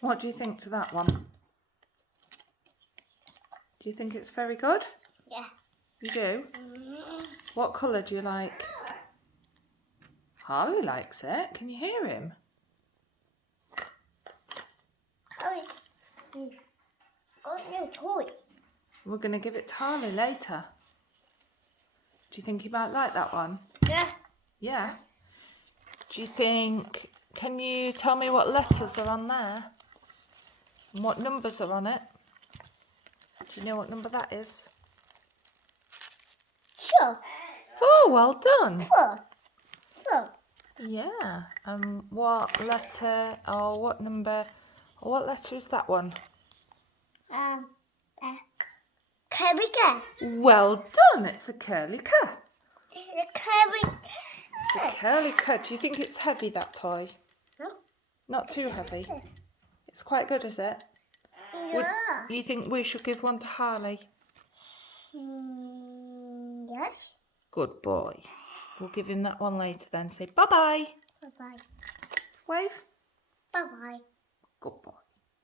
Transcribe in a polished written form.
What do you think to that one? Do you think it's very good? Yeah. You do? What colour do you like? Harley likes it. Can you hear him? Oh, got a new toy. We're going to give it to Harley later. Do you think he might like that one? Yeah. Yeah. Do you think... Can you tell me what letters are on there? And what numbers are on it? Do you know what number that is? Sure. 4, well done. 4. 4. Yeah. What letter or what number or what letter is that one? Curly cat. Well done. It's a curly cat. It's a curly It's a curly cat. Do you think it's heavy, that toy? No. Not too heavy. It's quite good, is it? Yeah. You think we should give one to Harley? Yes. Good boy. We'll give him that one later then. Say bye-bye. Bye-bye. Wave. Bye-bye. Good boy.